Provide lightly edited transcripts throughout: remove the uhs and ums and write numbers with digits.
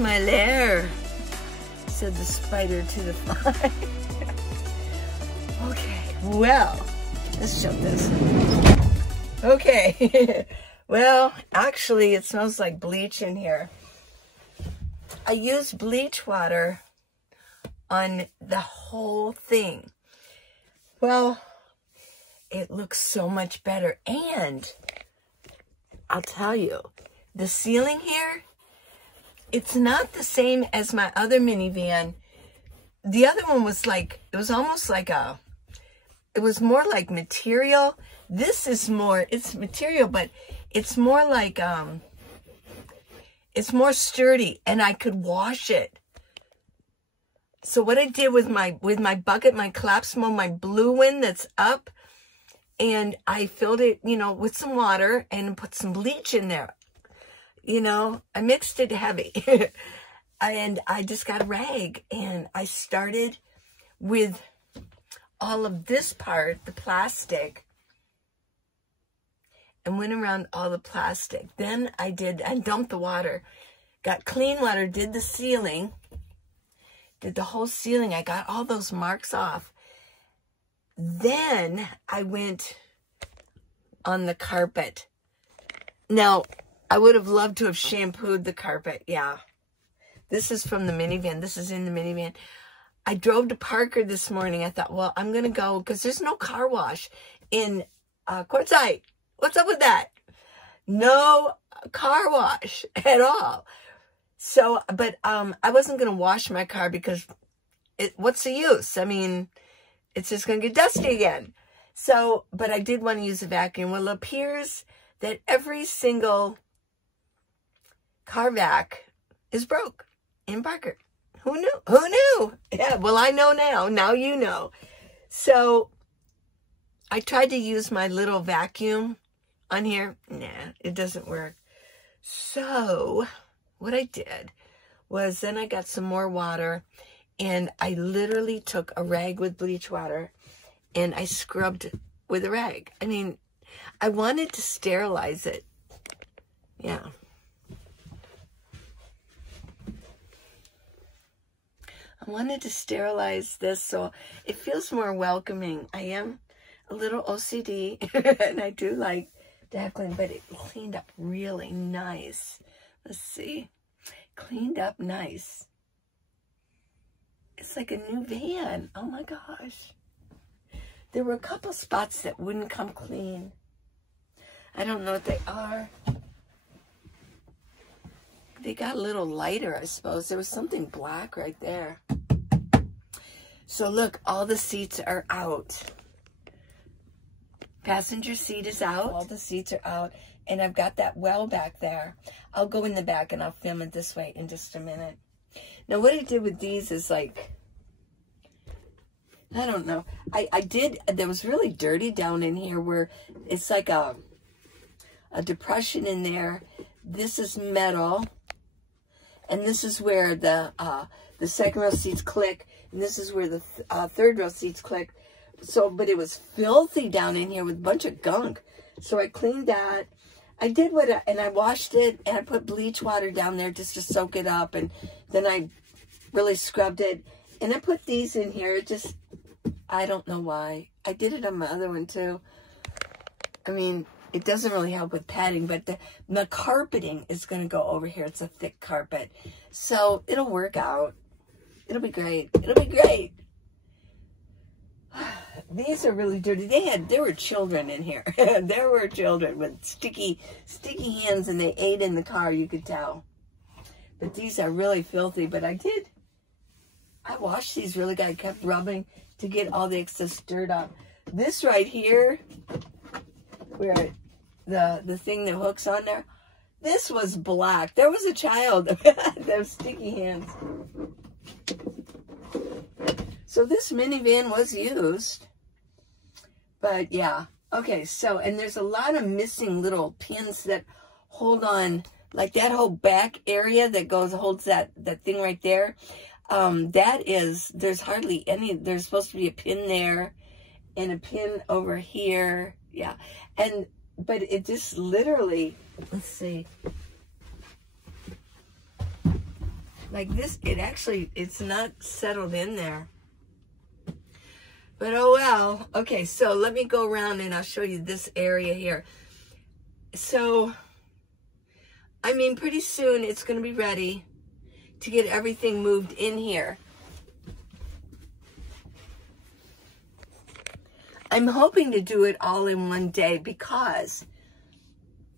to my lair, said the spider to the fly. Okay, well, let's jump this. Okay, well, actually, it smells like bleach in here. I used bleach water on the whole thing. Well, it looks so much better. And I'll tell you, the ceiling here, it's not the same as my other minivan. The other one was like, it was almost like it was more like material. This is more, it's material, but it's more like, it's more sturdy, and I could wash it. So what I did with my bucket, my collapsible, my blue one that's up, and I filled it, you know, with some water and put some bleach in there. You know, I mixed it heavy. And I just got a rag, and I started with all of this part, the plastic, and went around all the plastic. Then I dumped the water, got clean water, did the ceiling, did the whole ceiling. I got all those marks off. Then I went on the carpet. Now, I would have loved to have shampooed the carpet. Yeah. This is from the minivan. This is in the minivan. I drove to Parker this morning. I thought, well, I'm going to go because there's no car wash in Quartzsite. What's up with that? No car wash at all. So, but I wasn't going to wash my car because what's the use? I mean, it's just going to get dusty again. So, but I did want to use a vacuum. Well, it appears that every single car vac is broke in Parker. Who knew? Who knew? Yeah, well, I know now. Now you know. So I tried to use my little vacuum on here. Nah, it doesn't work. So what I did was then I got some more water, and I literally took a rag with bleach water and I scrubbed with a rag. I mean, I wanted to sterilize it. Yeah. I wanted to sterilize this so it feels more welcoming. I am a little OCD and I do like to have clean, but it cleaned up really nice. Let's see. Cleaned up nice. It's like a new van. Oh my gosh. There were a couple spots that wouldn't come clean. I don't know what they are. They got a little lighter, I suppose. There was something black right there. So look, all the seats are out. Passenger seat is out. All the seats are out. And I've got that well back there. I'll go in the back and I'll film it this way in just a minute. Now what I did with these is like, I don't know. There was really dirty down in here where it's like a depression in there. This is metal. And this is where the second row seats click. And this is where the third row seats click. So, but it was filthy down in here with a bunch of gunk. So I cleaned that. I did and I washed it, and I put bleach water down there just to soak it up. And then I really scrubbed it. And I put these in here. It just, I don't know why. I did it on my other one too. I mean, it doesn't really help with padding, but the carpeting is going to go over here. It's a thick carpet. So it'll work out. It'll be great. It'll be great. These are really dirty. There were children in here. There were children with sticky hands, and they ate in the car, you could tell. But these are really filthy. But I washed these really good. I kept rubbing to get all the excess dirt up. This right here, where the thing that hooks on there, this was black. There was a child that had sticky hands. So this minivan was used. But yeah. Okay, so, and there's a lot of missing little pins that hold on, like that whole back area that holds that thing right there. There's hardly any. There's supposed to be a pin there and a pin over here. Yeah. But it just literally, let's see. Like this, it's not settled in there. But oh well. Okay, so let me go around and I'll show you this area here. So, I mean, pretty soon it's going to be ready to get everything moved in here. I'm hoping to do it all in one day because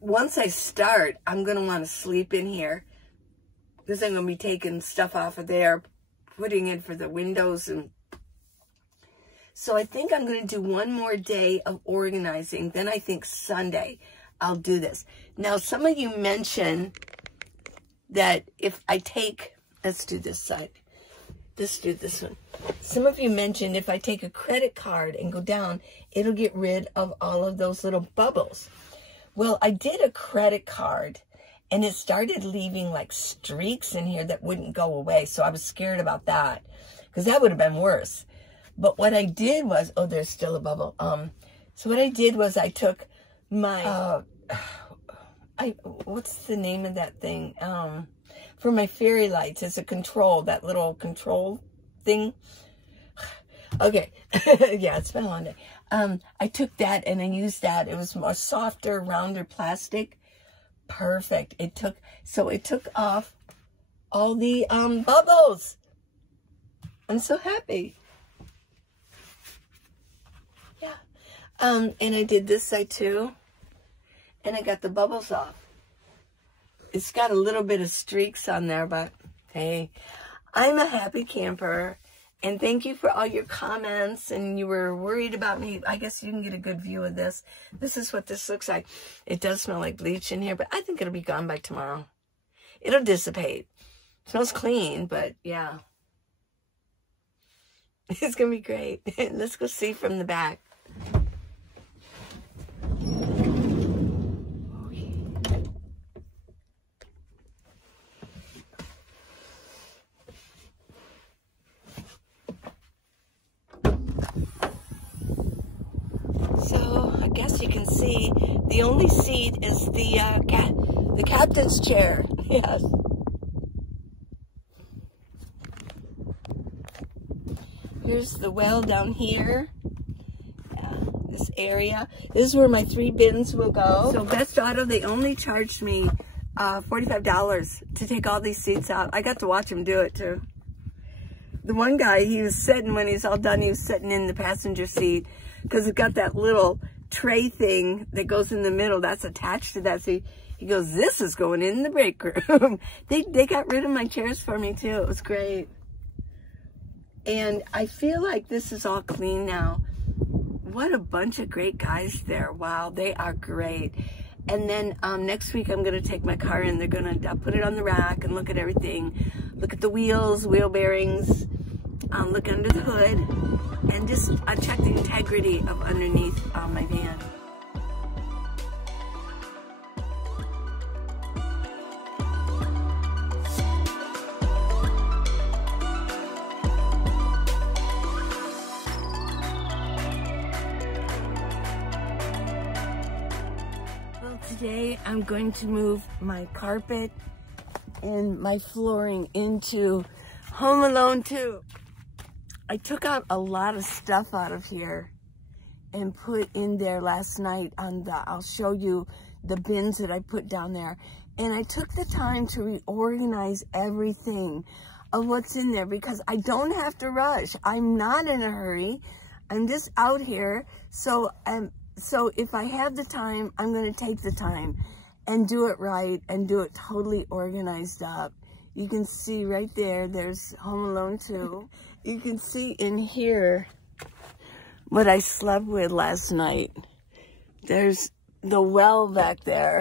once I start, I'm going to want to sleep in here. Because I'm going to be taking stuff off of there, putting it for the windows. And so I think I'm going to do one more day of organizing. Then I think Sunday I'll do this. Now, some of you mentioned that if I take, let's do this side. Let's do this one. Some of you mentioned if I take a credit card and go down, it'll get rid of all of those little bubbles. Well, I did a credit card and it started leaving like streaks in here that wouldn't go away. So I was scared about that because that would have been worse. But what I did was, oh, there's still a bubble. So what I did was I took my, what's the name of that thing? For my fairy lights, it's a control, that little control thing. Okay, yeah, it's been a long day. I took that and I used that. It was more softer, rounder plastic. Perfect. It took off all the bubbles. I'm so happy. Yeah. And I did this side too. And I got the bubbles off. It's got a little bit of streaks on there, but hey, I'm a happy camper. And thank you for all your comments. And you were worried about me. I guess you can get a good view of this. This is what this looks like. It does smell like bleach in here, but I think it'll be gone by tomorrow. It'll dissipate. It smells clean, but yeah. It's going to be great. Let's go see from the back. I guess you can see the only seat is the captain's chair. Yes. Here's the well down here. Yeah, this area. This is where my 3 bins will go. So Best Auto, they only charged me $45 to take all these seats out. I got to watch him do it too. The one guy, he was sitting, when he's all done, he was sitting in the passenger seat because it got that little tray thing that goes in the middle that's attached to that. So he goes, this is going in the break room. They got rid of my chairs for me too. It was great. And I feel like this is all clean now. What a bunch of great guys there. Wow, they are great. And then next week I'm going to take my car in. They're going to put it on the rack and look at everything. Look at the wheels, wheel bearings, look under the hood, and just check the integrity of underneath my van. Well, today I'm going to move my carpet and my flooring into Home Alone 2. I took out a lot of stuff out of here and put in there last night on I'll show you the bins that I put down there. And I took the time to reorganize everything of what's in there because I don't have to rush. I'm not in a hurry. I'm just out here. So if I have the time, I'm going to take the time and do it right and do it totally organized up. You can see right there, there's Home Alone 2. You can see in here what I slept with last night. There's the well back there.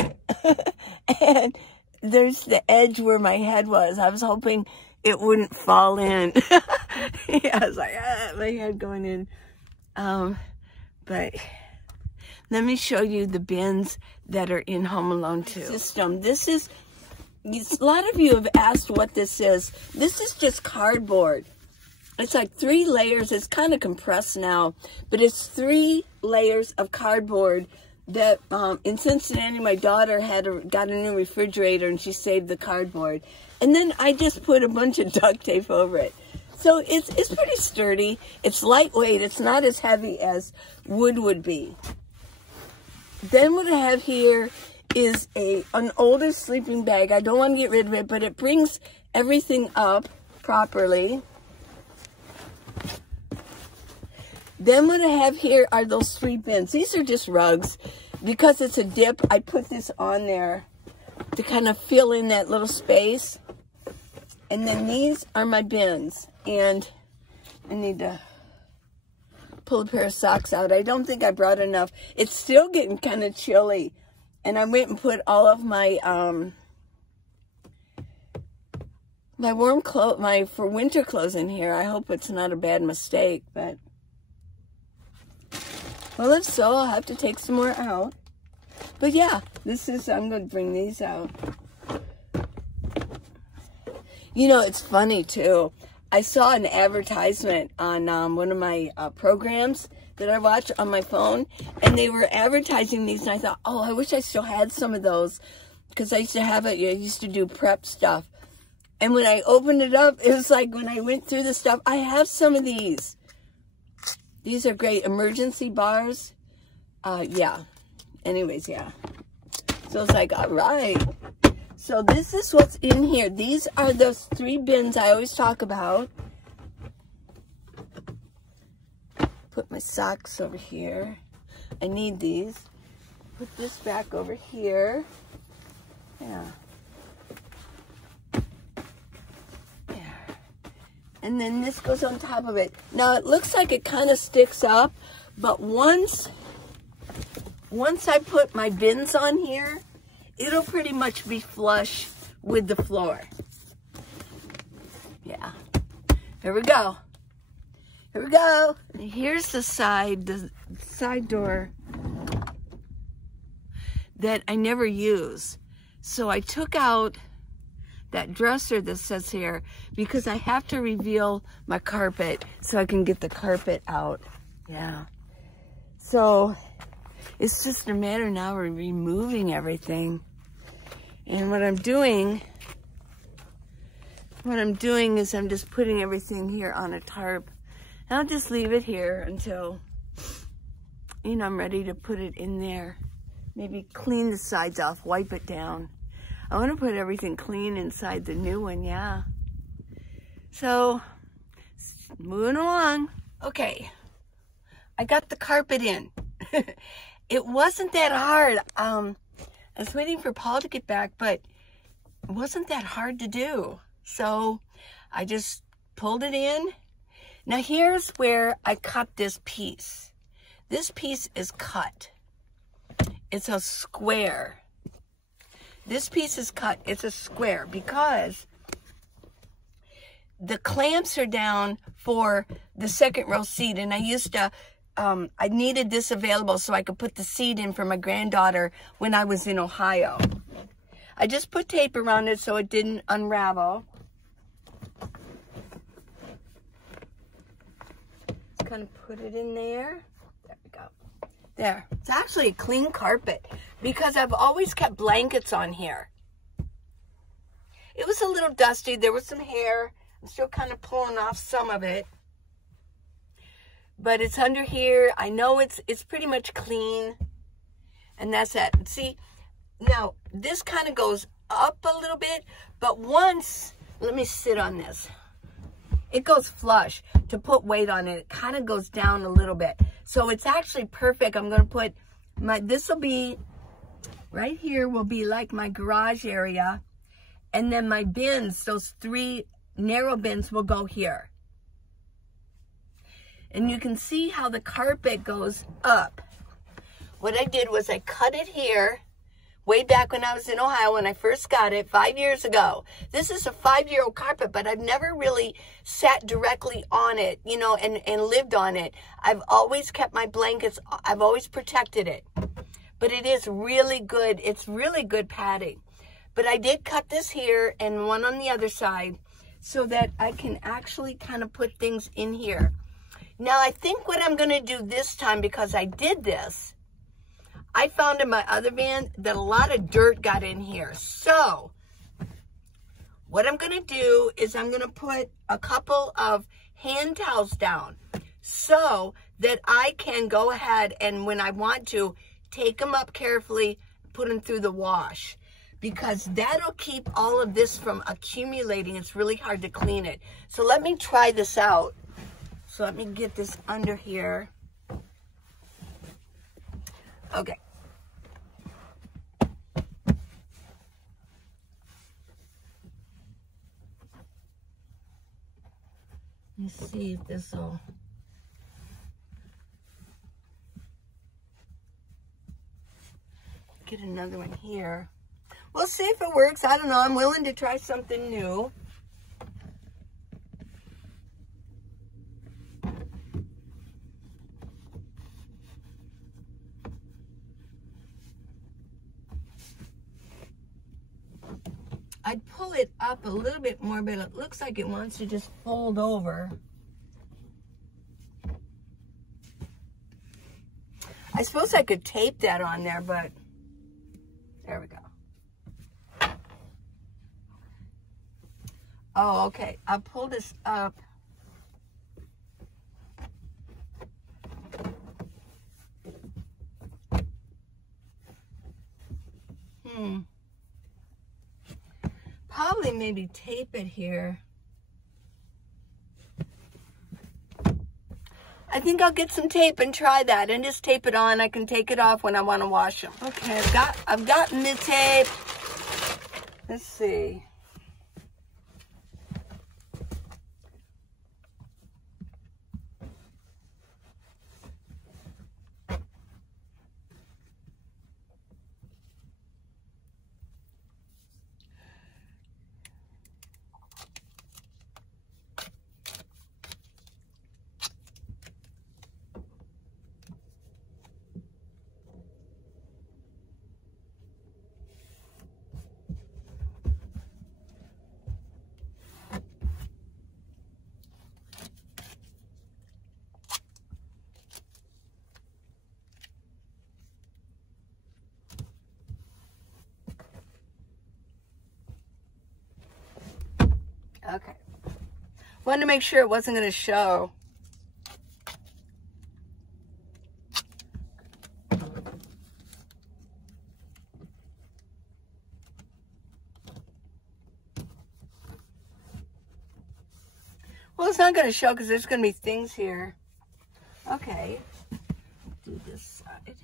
And there's the edge where my head was. I was hoping it wouldn't fall in. Yeah, I was like, my head going in. But let me show you the bins that are in Home Alone 2. System. This is, a lot of you have asked what this is. This is just cardboard. It's like 3 layers. It's kind of compressed now, but it's 3 layers of cardboard that in Cincinnati, my daughter got a new refrigerator, and she saved the cardboard. And then I just put a bunch of duct tape over it. So it's pretty sturdy. It's lightweight. It's not as heavy as wood would be. Then what I have here is an older sleeping bag. I don't want to get rid of it, but it brings everything up properly. Then what I have here are those 3 bins. These are just rugs. Because it's a dip, I put this on there to kind of fill in that little space. And then these are my bins. And I need to pull a pair of socks out. I don't think I brought enough. It's still getting kind of chilly. And I went and put all of my my warm clothes, my for winter clothes in here. I hope it's not a bad mistake, but well, if so, I'll have to take some more out. But yeah, I'm going to bring these out. You know, it's funny too. I saw an advertisement on one of my programs that I watch on my phone, and they were advertising these, and I thought, oh, I wish I still had some of those, because I used to have it. I used to do prep stuff. And when I opened it up, it was like when I went through the stuff, I have some of these. These are great emergency bars. Yeah. Anyways, yeah. So it's like, all right. So this is what's in here. These are those 3 bins I always talk about. Put my socks over here. I need these. Put this back over here. Yeah. And then this goes on top of it. Now, it looks like it kind of sticks up, but once I put my bins on here, it'll pretty much be flush with the floor. Yeah. Here we go. Here we go. Here's the side door that I never use. So I took out that dresser that says here because I have to reveal my carpet so I can get the carpet out. Yeah. So it's just a matter now of removing everything. And what I'm doing is I'm just putting everything here on a tarp. And I'll just leave it here until, you know, I'm ready to put it in there. Maybe clean the sides off, wipe it down. I want to put everything clean inside the new one, yeah. So, moving along. Okay, I got the carpet in. It wasn't that hard. I was waiting for Paul to get back, but it wasn't that hard to do. So, I just pulled it in. Now, here's where I cut this piece. This piece is cut. It's a square. This piece is cut. It's a square because the clamps are down for the second row seat. And I used to, I needed this available so I could put the seat in for my granddaughter when I was in Ohio. I just put tape around it so it didn't unravel. Just kind of put it in there. There we go. There. It's actually a clean carpet because I've always kept blankets on here. It was a little dusty. There was some hair. I'm still kind of pulling off some of it. But it's under here. I know it's pretty much clean. And that's it. See, now this kind of goes up a little bit, but once, let me sit on this. It goes flush. To put weight on it, it kind of goes down a little bit. So it's actually perfect. I'm going to put this will be, right here will be like my garage area. And then my bins, those 3 narrow bins will go here. And you can see how the carpet goes up. What I did was I cut it here. Way back when I was in Ohio, when I first got it 5 years ago. This is a 5-year-old carpet, but I've never really sat directly on it, you know, and lived on it. I've always kept my blankets, I've always protected it. But it is really good. It's really good padding. But I did cut this here and one on the other side so that I can actually kind of put things in here. Now, I think what I'm going to do this time, because I did this, I found in my other van that a lot of dirt got in here. So what I'm going to do is I'm going to put a couple of hand towels down so that I can go ahead and when I want to, take them up carefully, put them through the wash. Because that'll keep all of this from accumulating. It's really hard to clean it. So let me try this out. So let me get this under here. Okay. Let's see if this will... Get another one here. We'll see if it works. I don't know. I'm willing to try something new. I'd pull it up a little bit more, but it looks like it wants to just fold over. I suppose I could tape that on there, but there we go. Oh, okay. I'll pull this up. Probably maybe tape it here. I think I'll get some tape and try that and just tape it on. I can take it off when I want to wash them. Okay, I've gotten the tape. Let's see. Okay. Wanted to make sure it wasn't going to show. Well, it's not going to show because there's going to be things here. Okay. Do this side.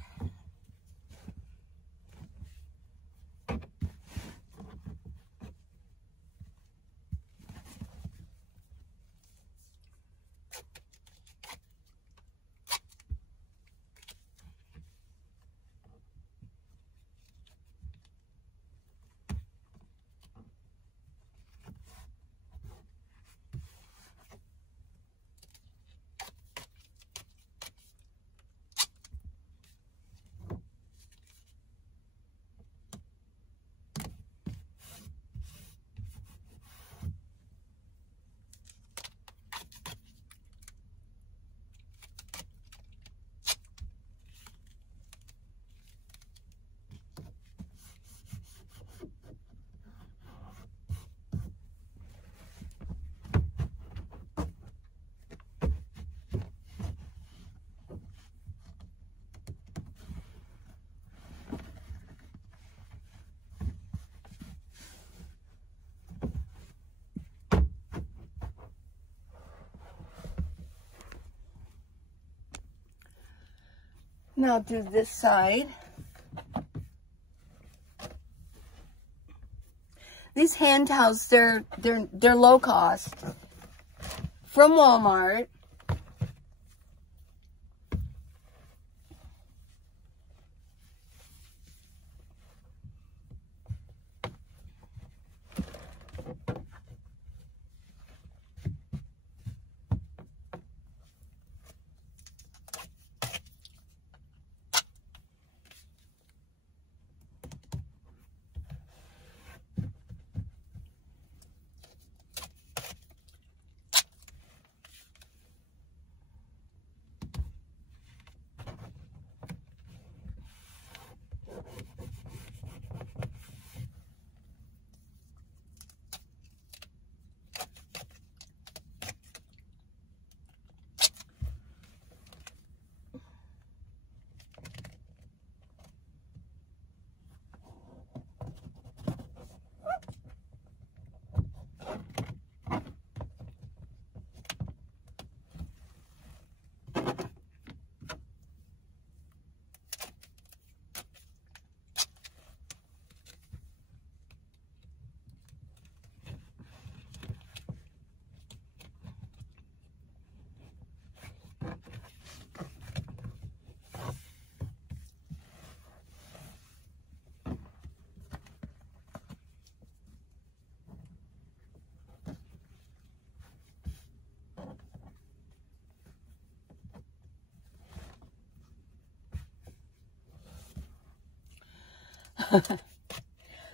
Now do this side. These hand towels, they're low cost from Walmart.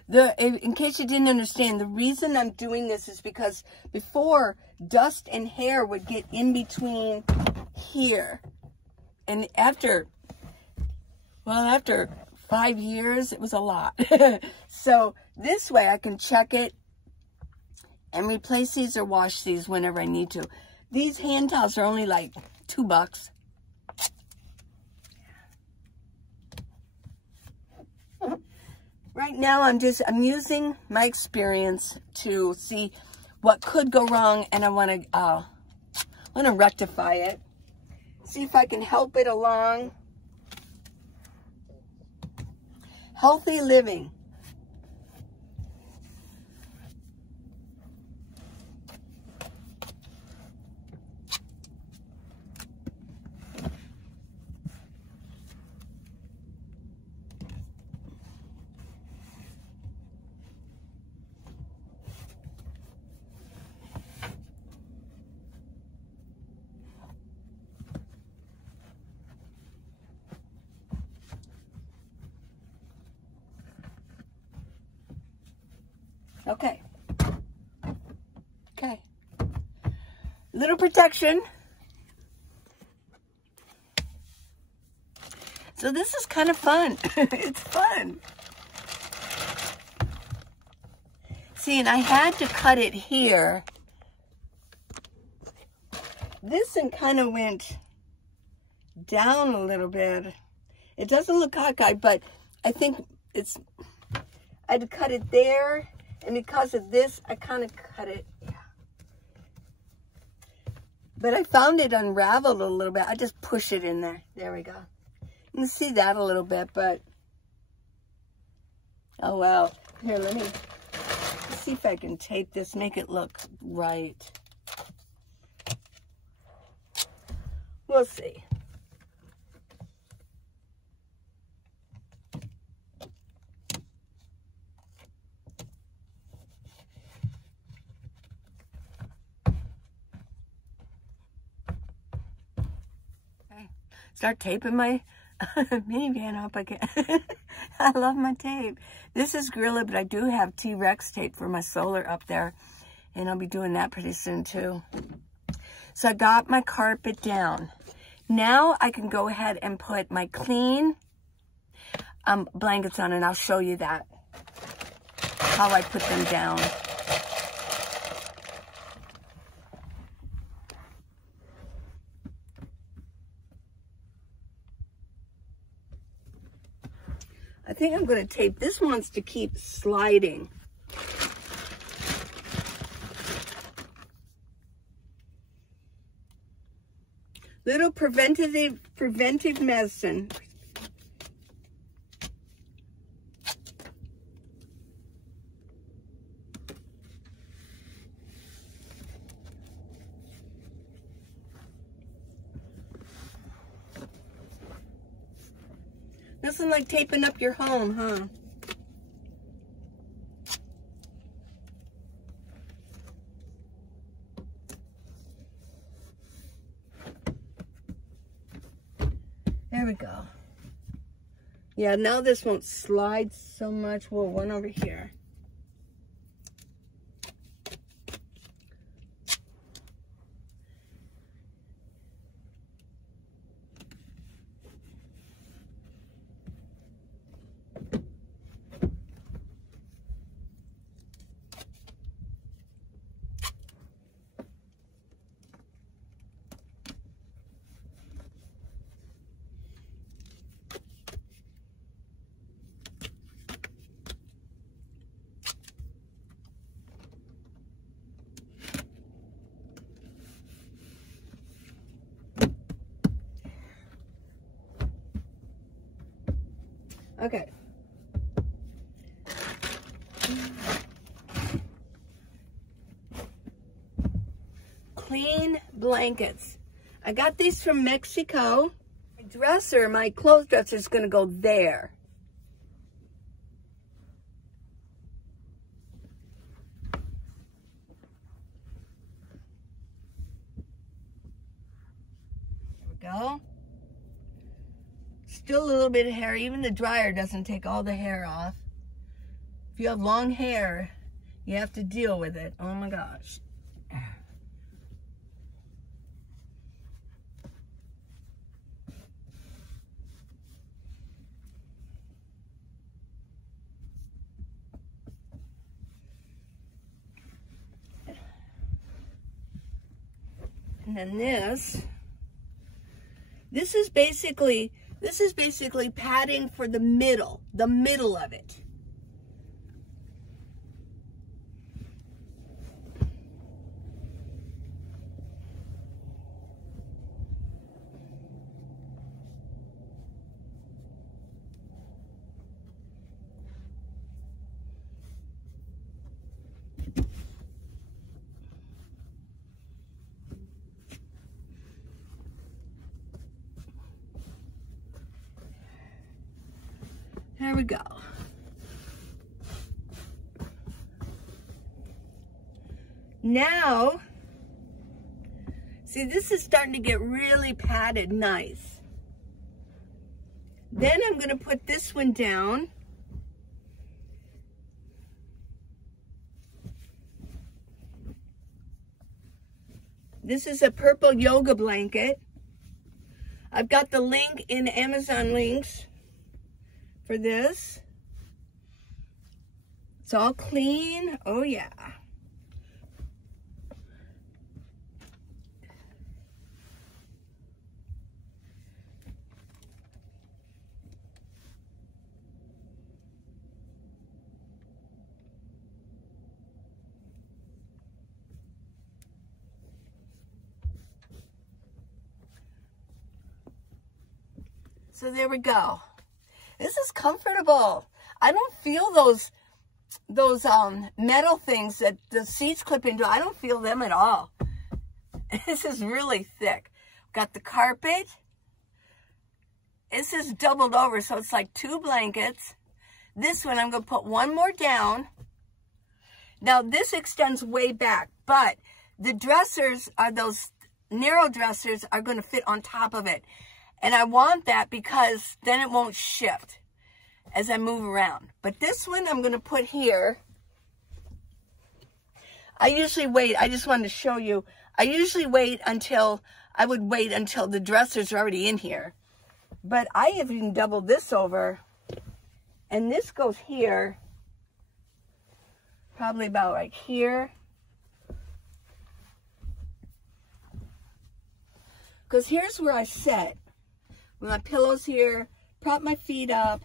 In case you didn't understand, the reason I'm doing this is because before, dust and hair would get in between here. And after 5 years, it was a lot. So this way I can check it and replace these or wash these whenever I need to. These hand towels are only like $2. Right now I'm using my experience to see what could go wrong, and I want to rectify it. See if I can help it along. Healthy living. Okay. Okay. Little protection. So this is kind of fun. It's fun. See, and I had to cut it here. This one kind of went down a little bit. It doesn't look cockeyed, but I think I had to cut it there. And because of this, I kind of cut it. Yeah. But I found it unraveled a little bit. I just push it in there. There we go. You can see that a little bit, but... Oh, well. Here, let's see if I can tape this, make it look right. We'll see. Start taping my minivan up again. I love my tape. This is Gorilla, but I do have T-Rex tape for my solar up there, and I'll be doing that pretty soon too. So I got my carpet down. Now I can go ahead and put my clean blankets on, and I'll show you that, how I put them down. I think I'm going to tape. This wants to keep sliding. Little preventive medicine. Nothing like taping up your home, huh? There we go. Yeah, now this won't slide so much. We'll one over here. Okay. Clean blankets. I got these from Mexico. My dresser, my clothes dresser is going to go there. There we go. Still a little bit of hair. Even the dryer doesn't take all the hair off. If you have long hair, you have to deal with it. Oh my gosh. And then this is basically padding for the middle of it. There we go. Now, see, this is starting to get really padded nice. Then I'm going to put this one down. This is a purple yoga blanket. I've got the link in Amazon links for this. It's all clean. Oh yeah. So there we go. This is comfortable. I don't feel those metal things that the seats clip into. I don't feel them at all. This is really thick. Got the carpet. This is doubled over, so it's like 2 blankets. This one, I'm going to put one more down. Now, this extends way back, but the dressers are those narrow dressers are going to fit on top of it. And I want that because then it won't shift as I move around. But this one I'm going to put here. I usually wait. I just wanted to show you. I usually wait until the dressers are already in here. But I have even doubled this over. And this goes here. Probably about right here. Because here's where I sit. With my pillows here, prop my feet up,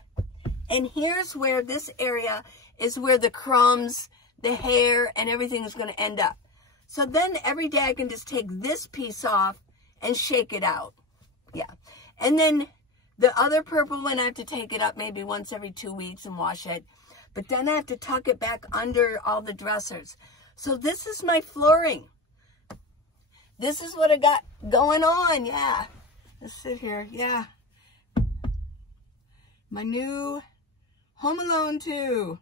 and here's where this area is where the crumbs, the hair, and everything is going to end up. So then every day I can just take this piece off and shake it out. Yeah. And then the other purple one, I have to take it up maybe once every 2 weeks and wash it. But then I have to tuck it back under all the dressers. So this is my flooring. This is what I got going on, yeah. Let's sit here, yeah. My new Home Alone 2.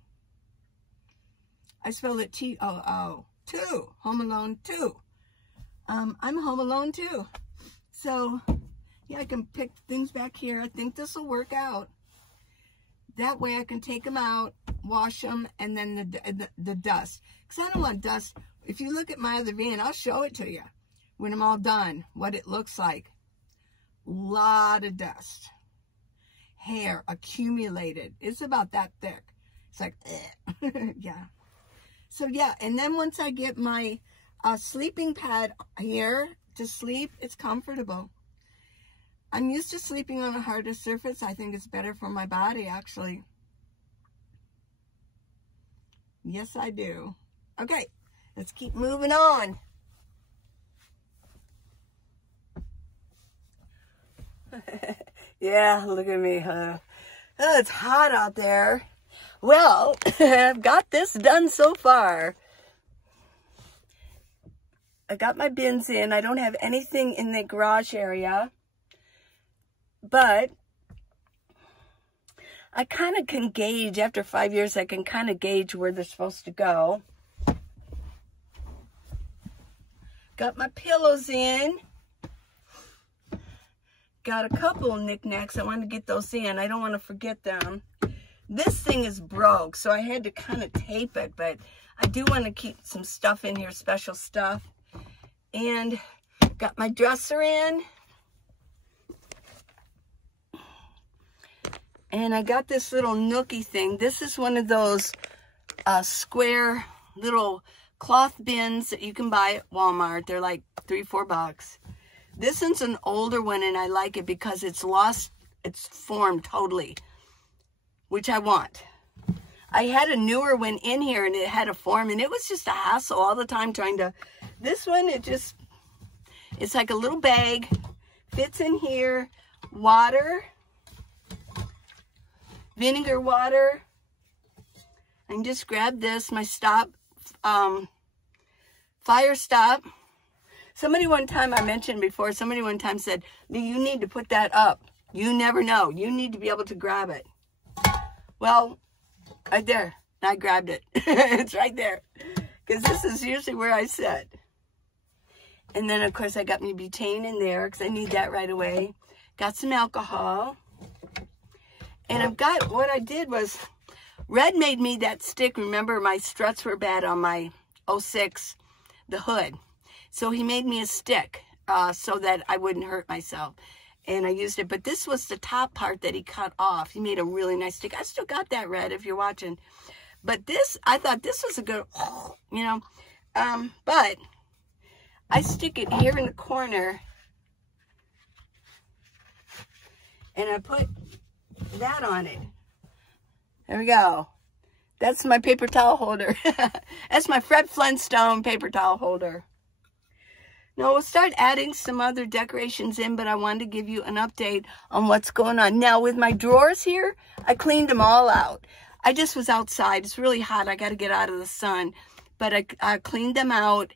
I spelled it T-O-O. 2. Home Alone 2. I'm Home Alone 2. So, yeah, I can pick things back here. I think this will work out. That way I can take them out, wash them, and then the dust. Because I don't want dust. If you look at my other van, I'll show it to you when I'm all done, what it looks like. Lot of dust. Hair accumulated. It's about that thick. It's like, yeah. So yeah, and then once I get my sleeping pad here to sleep, it's comfortable. I'm used to sleeping on a harder surface. I think it's better for my body, actually. Yes, I do. Okay, let's keep moving on. Yeah, look at me, huh? Oh, it's hot out there. Well, I've got this done so far. I got my bins in. I don't have anything in the garage area. But I kind of can gauge, after 5 years, I can kind of gauge where they're supposed to go. Got my pillows in. Got a couple of knickknacks. I want to get those in. I don't want to forget them. This thing is broke, so I had to kind of tape it, but I do want to keep some stuff in here, special stuff. And got my dresser in. And I got this little nookie thing. This is one of those square little cloth bins that you can buy at Walmart. They're like $3-4. This one's an older one, and I like it because it's lost its form totally, which I want. I had a newer one in here, and it had a form, and it was just a hassle all the time trying to... This one, it's like a little bag, fits in here, water, vinegar water. I can just grab this, my stop, fire stop. Somebody one time, I mentioned before, somebody one time said, you need to put that up. You never know. You need to be able to grab it. Well, right there. I grabbed it. It's right there. Because this is usually where I sit. And then, of course, I got my butane in there because I need that right away. Got some alcohol. And I've got, what I did was, Red made me that stick. Remember, my struts were bad on my 06, the hood. So he made me a stick so that I wouldn't hurt myself. And I used it. But this was the top part that he cut off. He made a really nice stick. I still got that, Red, if you're watching. But this, I thought this was a good, you know. But I stick it here in the corner. And I put that on it. There we go. That's my paper towel holder. That's my Fred Flintstone paper towel holder. Now, we'll start adding some other decorations in, but I wanted to give you an update on what's going on. Now, with my drawers here, I cleaned them all out. I just was outside. It's really hot. I got to get out of the sun. But I cleaned them out,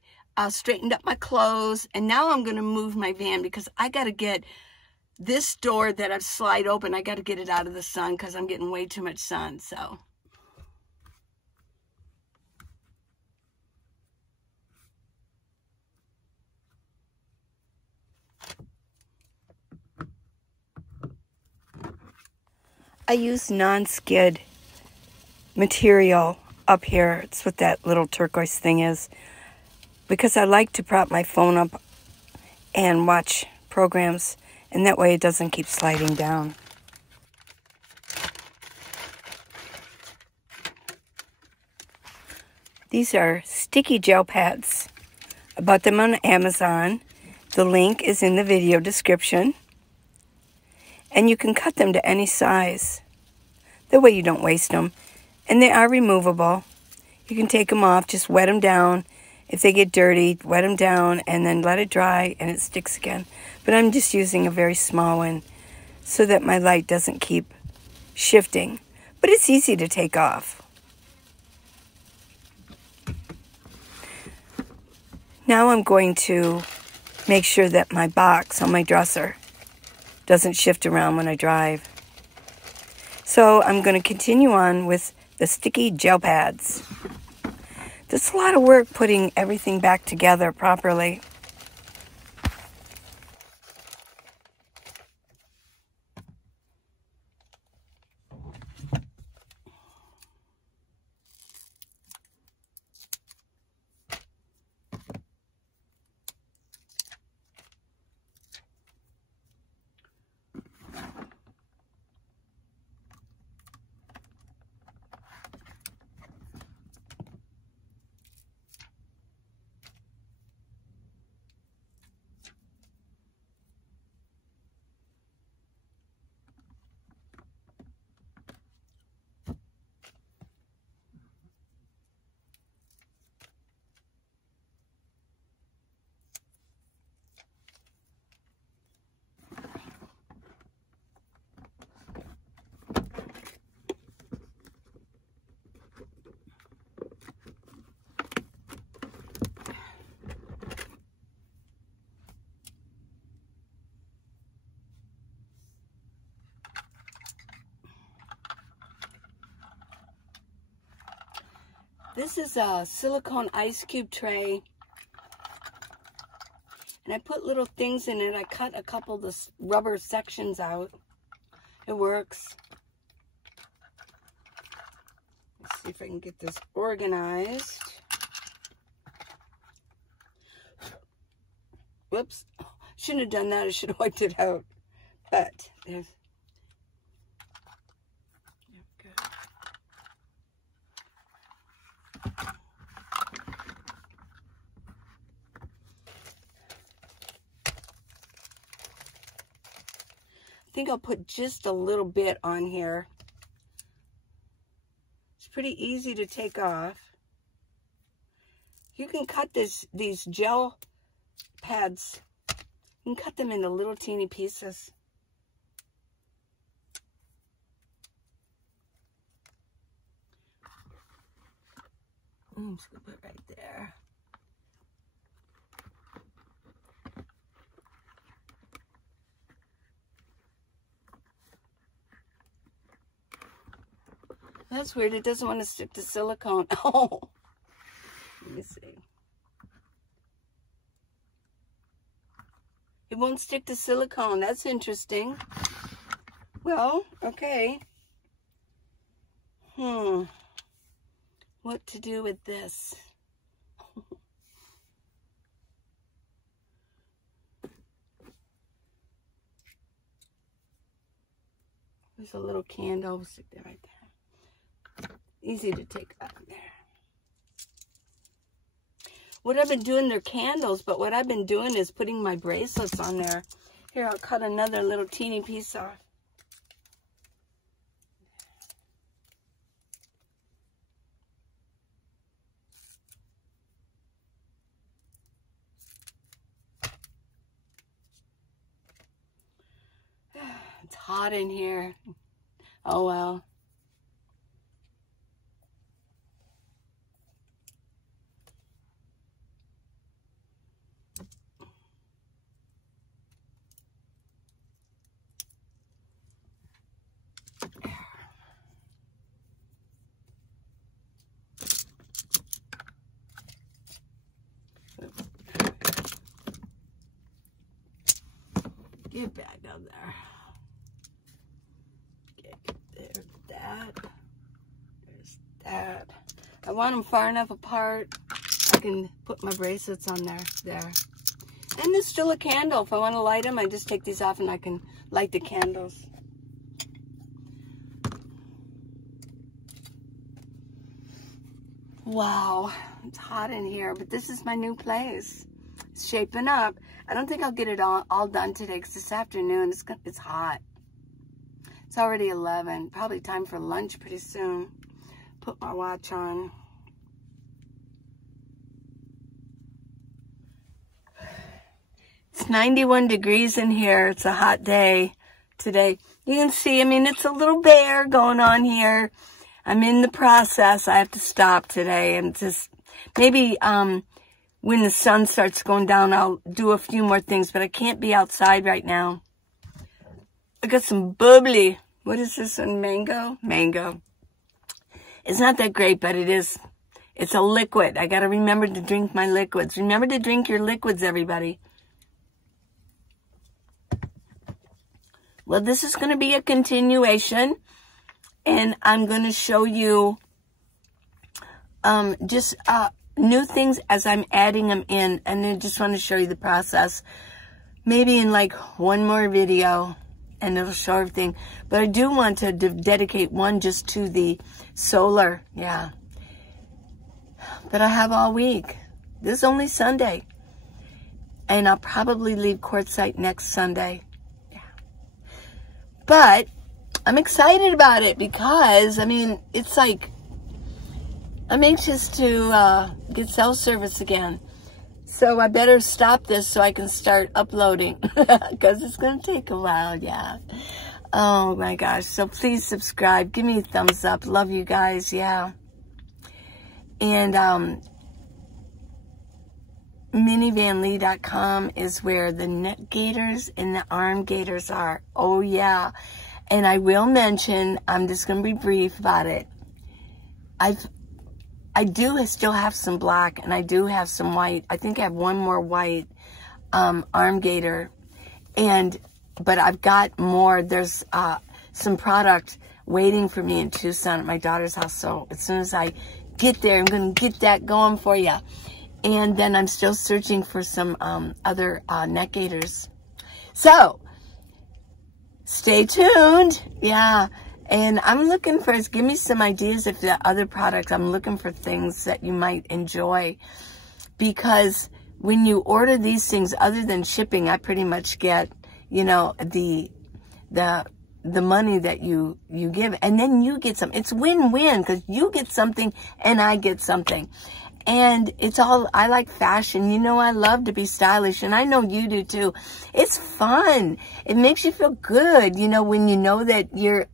straightened up my clothes, and now I'm going to move my van because I got to get this door that I've slide open. I got to get it out of the sun because I'm getting way too much sun, so... I use non-skid material up here. It's what that little turquoise thing is. Because I like to prop my phone up and watch programs. And that way it doesn't keep sliding down. These are sticky gel pads. I bought them on Amazon. The link is in the video description. And you can cut them to any size. That way you don't waste them. And they are removable. You can take them off, just wet them down. If they get dirty, wet them down and then let it dry and it sticks again. But I'm just using a very small one so that my light doesn't keep shifting. But it's easy to take off. Now I'm going to make sure that my box on my dresser doesn't shift around when I drive. So I'm going to continue on with the sticky gel pads. There's a lot of work putting everything back together properly. This is a silicone ice cube tray. And I put little things in it. I cut a couple of the rubber sections out. It works. see if I can get this organized. Whoops. Shouldn't have done that. I should have wiped it out. But there's... I think I'll put just a little bit on here. It's pretty easy to take off. You can cut these gel pads. You can cut them into little teeny pieces. I'm just gonna put it right there. That's weird. It doesn't want to stick to silicone. Oh, let me see. It won't stick to silicone. That's interesting. Well, okay. What to do with this? There's a little candle. We'll stick that right there. Easy to take out there. What I've been doing, they're candles, but what I've been doing is putting my bracelets on there. Here, I'll cut another little teeny piece off. It's hot in here. Oh well. Get back down there. Okay, there's that. There's that. I want them far enough apart. I can put my bracelets on there. There. And there's still a candle. If I want to light them, I just take these off and I can light the candles. Wow, it's hot in here, but this is my new place. It's shaping up. I don't think I'll get it all done today because this afternoon it's hot. It's already 11. Probably time for lunch pretty soon. Put my watch on. It's 91 degrees in here. It's a hot day today. You can see, I mean, it's a little bare going on here. I'm in the process. I have to stop today and just maybe when the sun starts going down, I'll do a few more things, but I can't be outside right now. I got some bubbly. What is this one? Mango? Mango. It's not that great, but it is. It's a liquid. I got to remember to drink my liquids. Remember to drink your liquids, everybody. Well, this is going to be a continuation, and I'm going to show you just new things as I'm adding them in, and I just want to show you the process. Maybe in like one more video, and it'll show everything. But I do want to dedicate one just to the solar, yeah. But I have all week. This is only Sunday. And I'll probably leave quartzite next Sunday. Yeah. But I'm excited about it because, I mean, it's like, I'm anxious to get cell service again. So I better stop this so I can start uploading because it's going to take a while, yeah. Oh my gosh. So please subscribe. Give me a thumbs up. Love you guys, yeah. And minivanlee.com is where the neck gaiters and the arm gaiters are. Oh yeah. And I will mention, I'm just going to be brief about it. I do still have some black, and I do have some white. I think I have one more white arm gaiter, but I've got more. There's some product waiting for me in Tucson at my daughter's house. So as soon as I get there, I'm going to get that going for you. And then I'm still searching for some other neck gaiters. So stay tuned. Yeah. And I'm looking for, give me some ideas if the other products, I'm looking for things that you might enjoy. Because when you order these things, other than shipping, I pretty much get, you know, the money that you give, and then you get some. It's win-win, because you get something and I get something. And it's all, I like fashion. You know, I love to be stylish, and I know you do too. It's fun. It makes you feel good, you know, when you know that you're,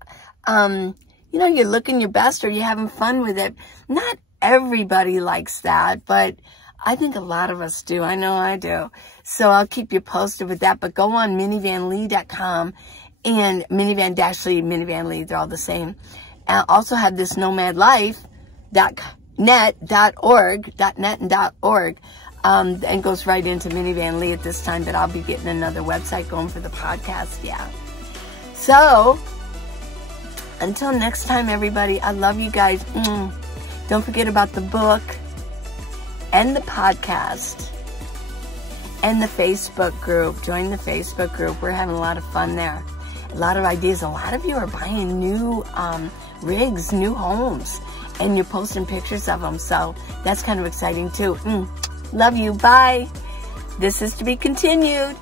you know, you're looking your best or you're having fun with it. Not everybody likes that, but I think a lot of us do. I know I do. So I'll keep you posted with that. But go on minivanlee.com and minivan-lee, Minivan Lee, they're all the same. I also have this nomadlife.net and .org, and goes right into Minivan Lee at this time, but I'll be getting another website going for the podcast, yeah. So, until next time, everybody, I love you guys. Don't forget about the book and the podcast and the Facebook group. Join the Facebook group. We're having a lot of fun there. A lot of ideas. A lot of you are buying new rigs, new homes, and you're posting pictures of them. So that's kind of exciting too. Love you. Bye. This is to be continued.